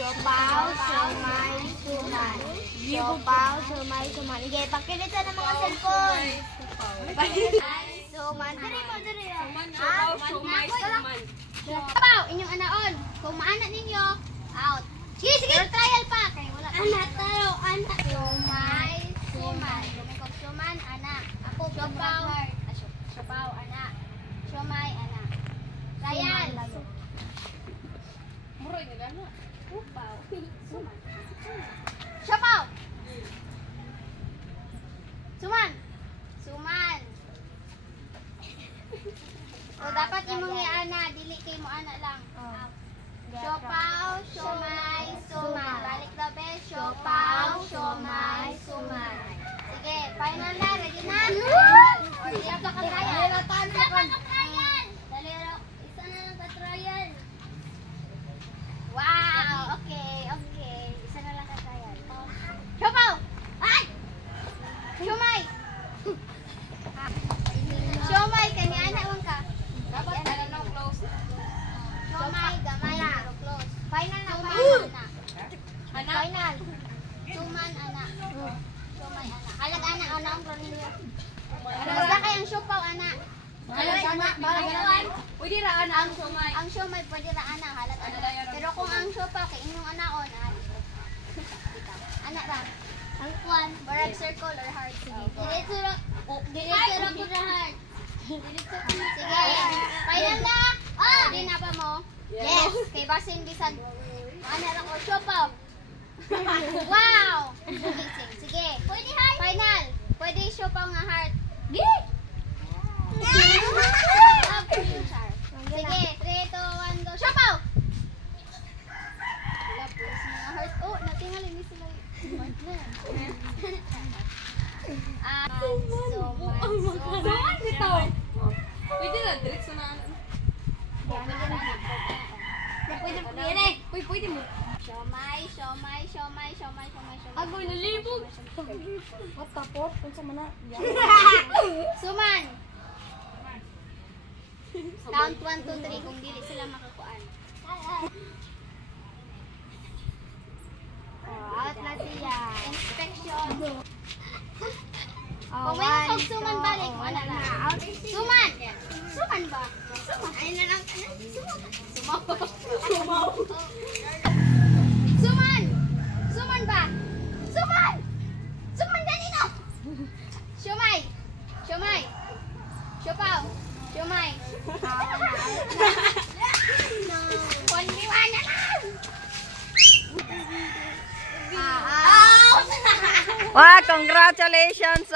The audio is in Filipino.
Siopaw, siomay, suman. Siopaw, siomay, suman. Sige, pakilit ng mga cellphone. Suman. Diri mo. Siopaw, siomay, suman. Siopaw, inyong anaon. Kung maana ninyo, out. Sige. Pero trial pa. Kaya wala. Anak. Siomay, suman. Kung suman, anak. Ako, siopaw. Siopaw, anak. Siomay, anak. Trial. Muroy nila na. Siopaw. Suman. Siopaw. Suman. O dapat imong ni ana, dili kay mo ana lang. Siopaw, siomay, suman. Balik daw be. Siopaw, siomay, suman. Sige, final na. Ready na? O, siya ka trial. Dali raw. Isa na lang ka-trial. Wow! Okay. Isa na lang ka-trial. Siopaw! Ay! Siomay! Siomay, kanya-ana man ka. Dapat ano no close. Siomay, gamay, pero close. Final na, final na. Anak. Final. Suman, anak. Siomay, anak. Halag, anak, anak ang Cornelia. Basta kayang siopaw, anak. Halag, anak. Pwede ra ana ang siomay. Ang siomay, pwede ra, anak. Halag, anak. Pero kung ang siopaw, kay inyong anaon, anak ra. Ang kwan, barag circle or heart. Sige. Diretso ra po na heart. Sige. Final na. Ready na ba mo? Yes. Kay basin bisag. Ano lang ko siopaw. Wow. Sige. Pwede heart. Final. Pwede siopaw nga heart. Di. Sige. 3, 2, 1, go. Siopaw. Lapos mga heart. Oh, natingalin ni sila. Suman bitaw. Pwede na diretso na ano. Pwede mo. Siomay. Agoy nalibog. What the fuck? Unsa man na? Suman. Count 1, 2, 3 kung dili sila makakuan. Out na siya. Inspection. Kung may suman balik, wala na. Out. Suman ba? Ayun na lang. Suman ba? Suman dali na. Siomay. Siopaw. Siomay. Kondiwan na lang. Wow, congratulations,